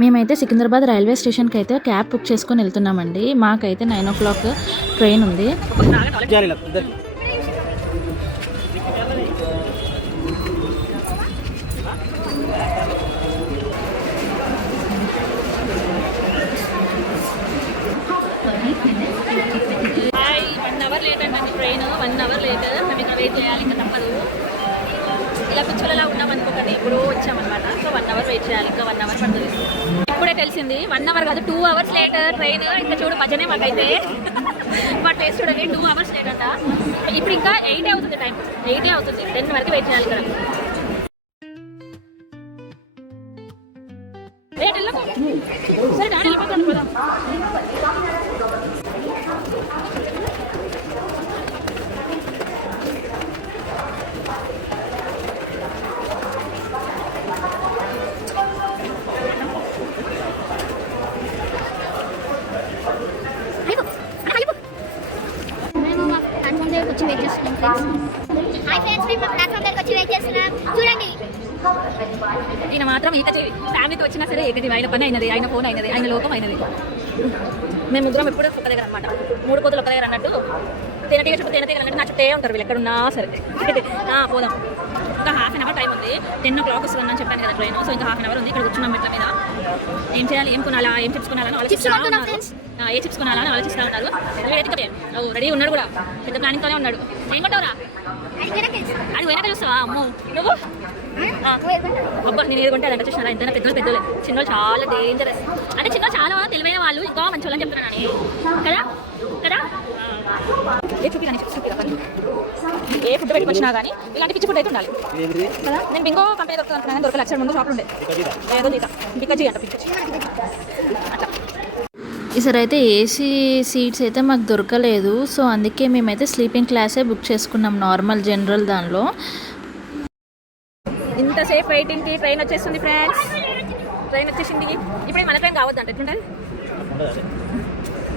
మేమైతే సికింద్రాబాద్ రైల్వే స్టేషన్కి అయితే క్యాబ్ బుక్ చేసుకొని వెళ్తున్నామండి. మాకైతే 9 o'clock ట్రైన్ ఉంది. Train 1 hour late. మేము ఇక్కడ వెయిట్ చేయాలి, ఇంకా తప్పదు. ఇలా పిచ్చులలా ఉన్నాం అనుకోకండి, ఇప్పుడు వచ్చామన్నమాట. సో 1 hour వెయిట్ చేయాలి, ఇంకా 1 hour పడుతుంది. ఇప్పుడే తెలిసింది 1 hour కాదు 2 hours లేట్ ట్రైన్. ఇంకా చూడు మధ్యనే మాకైతే మా టేస్ట్ చూడండి 2 hours లేట్ అంట. ఇప్పుడు ఇంకా 8 అవుతుంది, టైం 8 అవుతుంది. 10 వరకు వెయిట్ చేయాలి ఇక్కడ. సరే డాడీ వెళ్ళిపోతాను కదా. ఈయన మాత్రం ఈత ఫ్యామిలీతో వచ్చినా సరే ఏకటి ఆయన పని అయినది, ఆయన ఫోన్ అయినది, ఆయన లోకం అయినది. మేము ముగ్గురం ఎప్పుడు ఒక దగ్గర అనమాట. 3 కోతులు ఒక దగ్గర అన్నట్టు, తేనెటీగ చుట్టూ తేనెటీగ అన్నట్టు నా చుట్టే ఉంటారు వీళ్ళు ఎక్కడున్నా సరే. పోదాం. ఇంకా 1/2 hour టైం ఉంది. 10 o'clock వస్తుందని చెప్పాను కదా ట్రైన్. సో ఇంకా 1/2 hour ఉంది. ఇక్కడ కూర్చున్నాం మెట్ల మీద. ఏం చేయాలి, ఏం కొనాలా, ఏం చిప్స్ కొనాలని ఆలోచిస్తూ ఉన్నారు. ఏ చిప్స్ కొనాలని ఆలోచిస్తూ ఉన్నారు. రెడీ ఉన్నాడు కూడా, పెద్ద ప్లానింగ్తోనే ఉన్నాడు. ఏం కొంటావురా? అది వెనక చూస్తావా? అమ్మో నువ్వు అబ్బా నేను ఏది కొంటే అదంటే చూసినా. ఎంతైనా పెద్దోళ్ళు చిన్నోళ్ళు చాలా డేంజరస్. అంటే చిన్న చాలా తెలివైన వాళ్ళు ఇంకా మంచి వాళ్ళని చెప్తున్నాను కదా కదా. ఏ చూపి కానీ ఏ ఫుడ్ పెట్టుకొచ్చినా కానీ ఇలాంటి పిచ్చి ఫుడ్ అయితే ఉండాలి కదా. నేను బింగో కంపెనీ దొరుకుతాను కానీ దొరకలేదు. అక్కడ ముందు షాపులు ఉండే ఏదో తీత పిక్కజీ అంట పిక్కజీ అట్లా. ఈసారి అయితే ఏసీ సీట్స్ అయితే మాకు దొరకలేదు. సో అందుకే మేమైతే స్లీపింగ్ క్లాసే బుక్ చేసుకున్నాం, నార్మల్ జనరల్ దానిలో. ఇంతసేపు వెయిటింగ్కి ట్రైన్ వచ్చేస్తుంది ఫ్రెండ్స్. ట్రైన్ వచ్చేసింది. ఇప్పుడు మన ట్రైన్ కావద్దంట ఎట్లుంటుంది.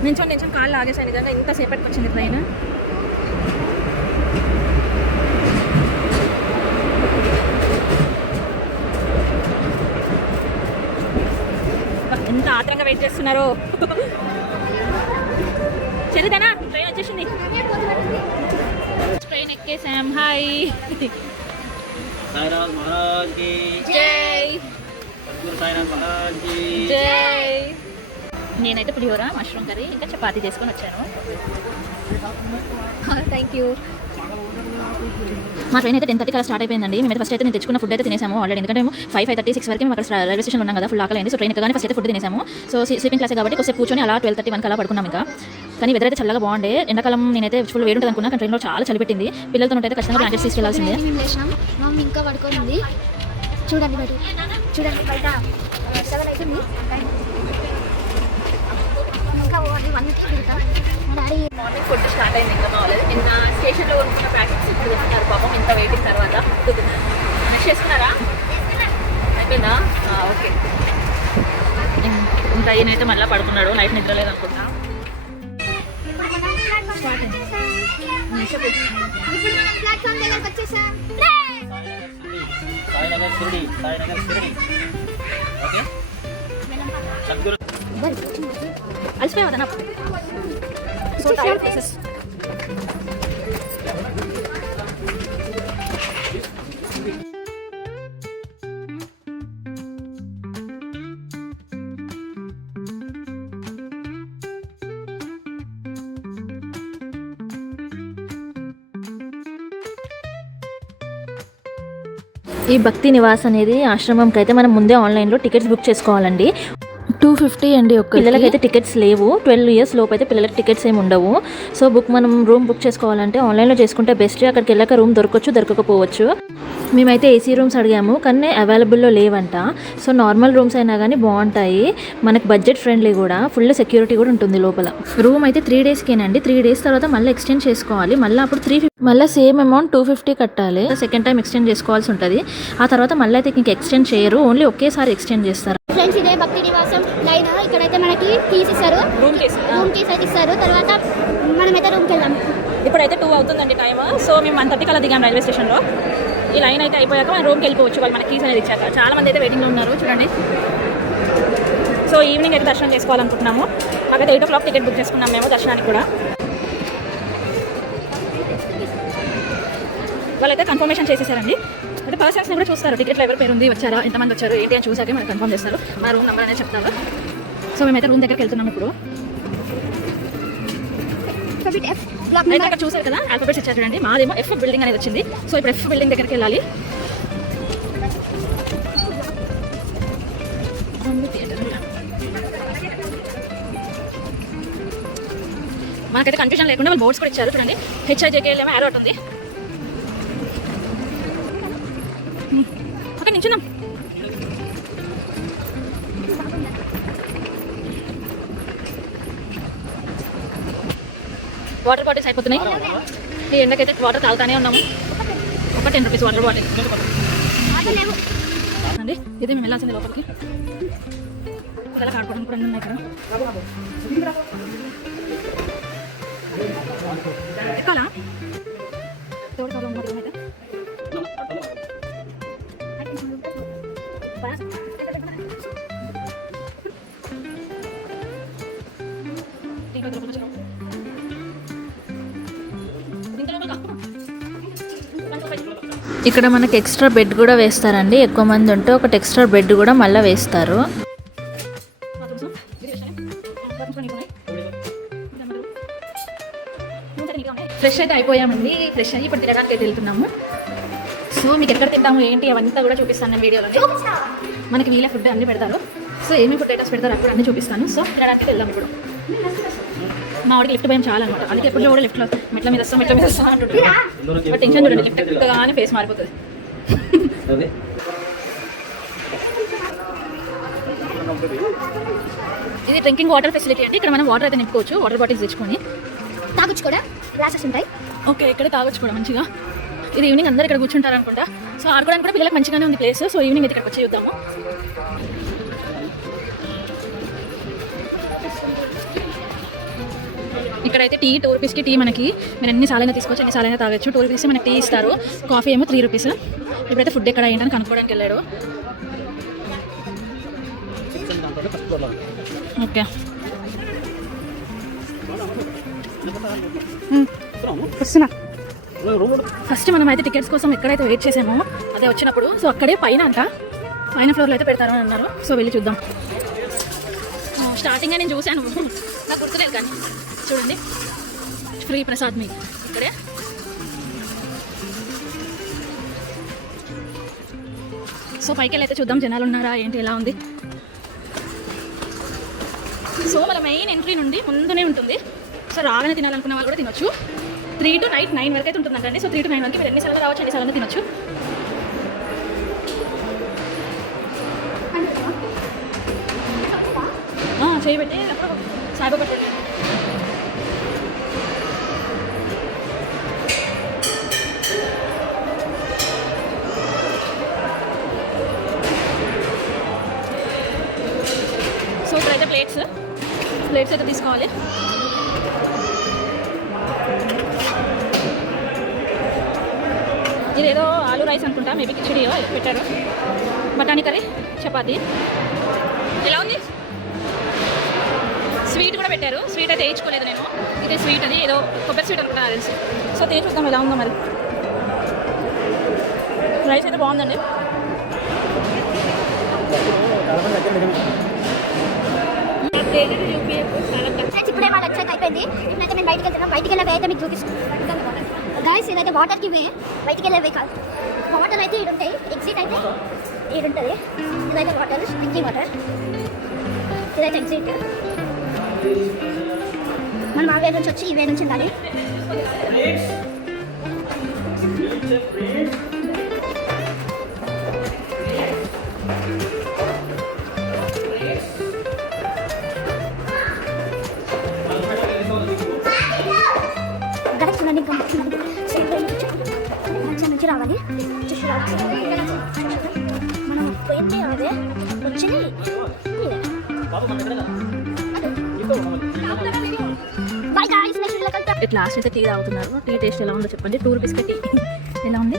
నించొని కాళ్ళు ఆగేసాను నిజంగా. ఇంతసేపటికి వచ్చింది ట్రైన్. ఎంత ఆత్రంగా వెయిట్ చేస్తున్నారు. చరితనా ట్రైన్ వచ్చేసింది. ట్రైన్ ఎక్కేసాం. హాయ్ నేనైతే పులిహోర, మష్రూమ్ కర్రీ ఇంకా చపాతీ చేసుకొని వచ్చాను. Thank you. మా ట్రైన్ అయితే 10:30 కల్లా స్టార్ట్ అయిపోయిందండి. మేమైతే ఫస్ట్ అయితే నేను తెచ్చుకున్న ఫుడ్ అయితే తినేసాము ఆల్రెడీ. ఎందుకంటే 5:30, 6 వరకు మేము అక్కడ రైల్వే స్టేషన్ ఉన్నాం కదా, ఫుల్ ఆకలైంది. సో ట్రైన్ ఎక్కగానే ఫస్ట్ అయితే ఫుడ్ తినేసాము. సో స్లీపింగ్ క్లాస్ కాబట్టి కొంచెం కూర్చొని అలా 12:31 కల్లా పడుకున్నాం. ఇంకా కానీ వెదర్ అయితే చల్లగా బాగుండే. ఎండాకాలం నేనైతే ఫుల్ వేడి ఉంటుంది అనుకున్నా, కానీ ట్రైన్లో చాలా చలి పెట్టింది. పిల్లలతో అయితే ఖచ్చితంగా బ్లాంకెట్స్ తీసుకెళ్లాల్సిందే. ఇంకా పడుకోండి చూడండి బయట, చూడండి బయట 7 అవుతుంది. ఇంకా 1కి దిగుతాం. డాడీ మార్నింగ్ ఫుడ్ స్టార్ట్ అయింది. ఇంకా మామూలు నిన్న స్టేషన్లో ఉంటున్న ప్యాకెట్స్ ఇప్పుడు వస్తున్నారు పాపం. ఇంత వెయిటింగ్ తర్వాత నెక్స్ట్ చేసుకున్నారా? అయిపోయిందా? ఓకే. ఇంకా ఈయనైతే మళ్ళీ పడుకున్నాడు, నైట్ నిద్ర లేదనుకుంటా. స్టార్ట్ అయింది. అలసిపోయావా? So tired faces. ఈ భక్తి నివాస్ అనేది ఆశ్రమంకి అయితే మనం ముందే ఆన్లైన్లో టికెట్స్ బుక్ చేసుకోవాలండి. 250 అండి. ఒక పిల్లలకి అయితే టికెట్స్ లేవు. 12 years లోపు అయితే పిల్లలకి టికెట్స్ ఏమి ఉండవు. సో మనం రూమ్ బుక్ చేసుకోవాలంటే ఆన్లైన్లో చేసుకుంటే బెస్ట్. అక్కడికి వెళ్ళాక రూమ్ దొరకచ్చు, దొరకకపోవచ్చు. మేమైతే ఏసీ రూమ్స్ అడిగాము కానీ అవైలబుల్లో లేవంట. సో నార్మల్ రూమ్స్ అయినా కానీ బాగుంటాయి, మనకి బడ్జెట్ ఫ్రెండ్లీ కూడా, ఫుల్ సెక్యూరిటీ కూడా ఉంటుంది లోపల. రూమ్ అయితే 3 daysకేనండి. 3 days తర్వాత మళ్ళీ ఎక్స్టెండ్ చేసుకోవాలి. మళ్ళీ అప్పుడు 350 మళ్ళీ సేమ్ అమౌంట్ 250 కట్టాలి. సెకండ్ టైం ఎక్స్టెండ్ చేసుకోవాల్సి ఉంటుంది. ఆ తర్వాత మళ్ళీ అయితే ఇంక ఎక్స్టెండ్ చేయరు, ఓన్లీ ఒకేసారి ఎక్స్టెండ్ చేస్తారు. ఫ్రెండ్స్ ఇదే భక్తి నివాసం లైన్. ఇక్కడైతే మనకి కీస్ ఇస్తారు, రూమ్ కీస్ అయితే ఇస్తారు. తర్వాత మనమైతే రూమ్కి వెళ్దాం. ఇప్పుడైతే 2 అవుతుందండి టైమ్. సో మేము 1:30 కల్లా దిగాం రైల్వే స్టేషన్లో. ఈ లైన్ అయితే అయిపోయాక మనం రూమ్కి వెళ్ళిపోవచ్చు, వాళ్ళు మనకి కీస్ అనేది ఇచ్చాక. చాలా మంది అయితే వెయిటింగ్లో ఉన్నారు చూడండి. సో ఈవినింగ్ అయితే దర్శనం చేసుకోవాలనుకుంటున్నాము. మాకైతే 8 o'clock టికెట్ బుక్ చేసుకున్నాం మేము దర్శనానికి కూడా. వాళ్ళైతే కన్ఫర్మేషన్ చేసేసారండి. అంటే పర్సన్స్ని కూడా చూస్తారు, టికెట్లో ఎవరి పేరు ఉంది, వచ్చారా, ఎంతమంది వచ్చారు ఏంటి అని చూసాకే మనకు కన్ఫర్మ్ చేస్తారు. మా రూమ్ నెంబర్ అనేది చెప్తారు. సో మేమైతే రూమ్ దగ్గరికి వెళ్తున్నాం ఇప్పుడు. అయితే అక్కడ చూసారు కదా ఆల్ఫాబెట్స్ ఇచ్చారు చూడండి. మాదేమో ఎఫ్ బిల్డింగ్ అనేది వచ్చింది. సో ఇప్పుడు ఎఫ్ బిల్డింగ్ దగ్గరికి వెళ్ళాలి. మనకైతే కన్ఫ్యూజన్ లేకుండా వాళ్ళు బోర్డ్స్ కూడా ఇచ్చారు చూడండి. HIJKL ఏమో యారో ఉంది. ఓకే నించున్నాం. వాటర్ బాటిల్స్ అయిపోతున్నాయి. ఈ ఎండకైతే వాటర్ తాగుతానే ఉన్నాము. ఒక 10 rupees వాటర్ బాటిల్ అండి. ఇదే మేము వెళ్ళాల్సింది లోపలికి. పిల్లలకు ఆడుకోవడం కూడా ఉన్నాయి ఇక్కడ. ఎక్కాలా తోడు కాదు ఉన్నది అయితే. ఇక్కడ మనకి ఎక్స్ట్రా బెడ్ కూడా వేస్తారండి. ఎక్కువ మంది ఉంటే ఒకటి ఎక్స్ట్రా బెడ్ కూడా మళ్ళీ వేస్తారు. ఫ్రెష్ అయితే అయిపోయామండి. ఫ్రెష్ అయ్యి ఇప్పుడు తినడానికి అయితే వెళ్తున్నాము. సో మీకు ఎక్కడ తింటాము ఏంటి అవంతా కూడా చూపిస్తాను నేను వీడియోలో. మనకి వీళ్ళ ఫుడ్ అన్ని పెడతారు. సో ఏమేమి ఫుడ్ ఐటమ్స్ పెడతారు అప్పుడు అన్నీ చూపిస్తాను. సో తినడానికి వెళ్దాం ఇప్పుడు. మా వాడికి లిఫ్ట్ భయం చాలా అనమాట. అందుకే ఎప్పుడు కూడా లిఫ్ట్లో మెట్ల మీద వస్తాం అంటుంటుంది. బట్ టెన్షన్ చూడండి, లిఫ్ట్ ఎక్కువగానే ఫేస్ మారిపోతుంది. ఇది డ్రింకింగ్ వాటర్ ఫెసిలిటీ అండి. ఇక్కడ మనం వాటర్ అయితే నింపుకోవచ్చు, వాటర్ బాటిల్స్ తెచ్చుకొని తాగొచ్చు కూడా. గ్లాసెస్ ఉంటాయి. ఓకే ఇక్కడ తాగొచ్చు కూడా మంచిగా. ఇది ఈవినింగ్ అందరూ ఇక్కడ కూర్చుంటారు అనుకుంటా. సో ఆడుకోవడానికి కూడా పిల్లలకు మంచిగానే ఉంది ప్లేస్. సో ఈవినింగ్ అయితే ఇక్కడికి వచ్చి చూద్దాము. ఇక్కడైతే టీ 2 రూపీస్కి టీ మనకి మీరు ఎన్నిసార్లైనా తీసుకోవచ్చు, ఎన్నిసార్లైనా తాగొచ్చు. 2 రూపీస్ మనకి టీ ఇస్తారు. కాఫీ ఏమో 3 రూపీస్. ఇప్పుడైతే ఫుడ్ ఎక్కడ ఏంటని కనుక్కోవడానికి వెళ్ళాడు. ఓకే ఫస్ట్ మనం అయితే టికెట్స్ కోసం ఎక్కడైతే వెయిట్ చేసామో అదే వచ్చినప్పుడు. సో అక్కడే పైన అంట, పైన ఫ్లోర్లో అయితే పెడతారు అని అన్నారు. సో వెళ్ళి చూద్దాం. స్టార్టింగ్గా నేను చూశాను, నాకు గుర్తులేదు కానీ చూడండి ఫ్రీ ప్రసాద్ మీ ఇక్కడే. సో పైకి వెళ్ళి అయితే చూద్దాం జనాలు ఉన్నారా ఏంటి ఎలా ఉంది. సో మన మెయిన్ ఎంట్రీ నుండి ముందునే ఉంటుంది. సో రాగానే తినాలనుకున్న వాళ్ళు కూడా తినొచ్చు. 3 to night 9 వరకు అయితే ఉంటుందండి. సో 3 to 9 వరకు మీరు ఎన్నిసార్లు రావచ్చు, ఎన్నిసార్లు తినొచ్చు. చేయబెట్టి అప్పుడు సాయిబాబా పెట్టండి. సో ఇక్కడైతే ప్లేట్స్ అయితే తీసుకోవాలి. ఇదేదో ఆలూ రైస్ అనుకుంటా, మేబీ కిచడీయో పెట్టారు. బఠానీ కర్రీ, చపాతీ. ఎలా ఉంది? స్వీట్ కూడా పెట్టారు. స్వీట్ అయితే వేయించుకోలేదు నేను. ఇదే స్వీట్, అది ఏదో కొబ్బరి స్వీట్ అనుకుంటా తెలిసి. సో తిని చూద్దాం ఎలా ఉందో మరి. రైస్ అయితే బాగుందండి. ఇప్పుడే వాళ్ళు వచ్చాక అయిపోయింది. ఇప్పుడైతే మేము బయటికి వెళ్తున్నాం. బయటికి వెళ్ళే అయితే మీకు చూపిస్తాం. గాయస్ ఇదైతే వాటర్కి వే, బయటికి వెళ్ళే వే కాదు. వాటర్ అయితే ఇక్కడ ఉంటాయి, ఎగ్జిట్ అయితే ఇక్కడ ఉంటుంది. ఇదైతే వాటర్, డ్రింకింగ్ వాటర్. ఇదైతే ఎగ్జిట్. మనం ఆ వే నుంచి వచ్చి ఈ వే నుంచి వెళ్ళాలి. చూడండి ఇంకా నుంచి రావాలి. మనం పోయింది అదే వచ్చింది. లాస్ట్ అయితే టీ తాగుతున్నారు. టీ టేస్ట్ ఎలా ఉందో చెప్పండి. 2 రూపీస్కి టీ ఎలా ఉంది?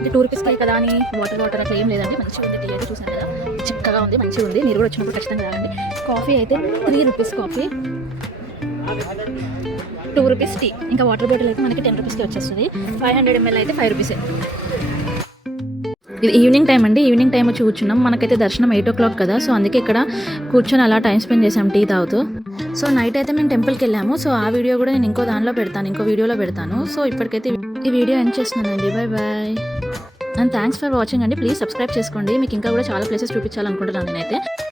ఇది 2 రూపీస్కి కదా అని వాటర్ అట్లా ఏం లేదండి. మంచిగా ఉంది. టీ అయితే చూసాను కదా, చిక్కగా ఉంది, మంచిగా ఉంది. మీరు కూడా వచ్చినప్పుడు ఖచ్చితంగా తాగండి. కాఫీ అయితే 3 రూపీస్ కాఫీ, 2 రూపీస్ టీ. ఇంకా వాటర్ బాటిల్ అయితే మనకి 10 రూపీస్కి వచ్చేస్తుంది. 500 ml అయితే 5 రూపీసే. ఇది ఈవినింగ్ టైం అండి. ఈవినింగ్ టైం వచ్చి కూర్చున్నాం. మనకైతే దర్శనం 8 o'clock కదా, సో అందుకే ఇక్కడ కూర్చొని అలా టైం స్పెండ్ చేసాం టీ తాగుతూ. సో నైట్ అయితే మేము టెంపుల్కి వెళ్ళాము. సో ఆ వీడియో కూడా నేను ఇంకో వీడియోలో పెడతాను. సో ఇప్పటికైతే ఈ వీడియో ఎండ్ చేస్తున్నానండి. Bye and thanks for watching అండి. ప్లీజ్ సబ్స్క్రైబ్ చేసుకోండి. మీకు ఇంకా కూడా చాలా ప్లేసెస్ చూపించాలనుకుంటున్నాను నేనైతే.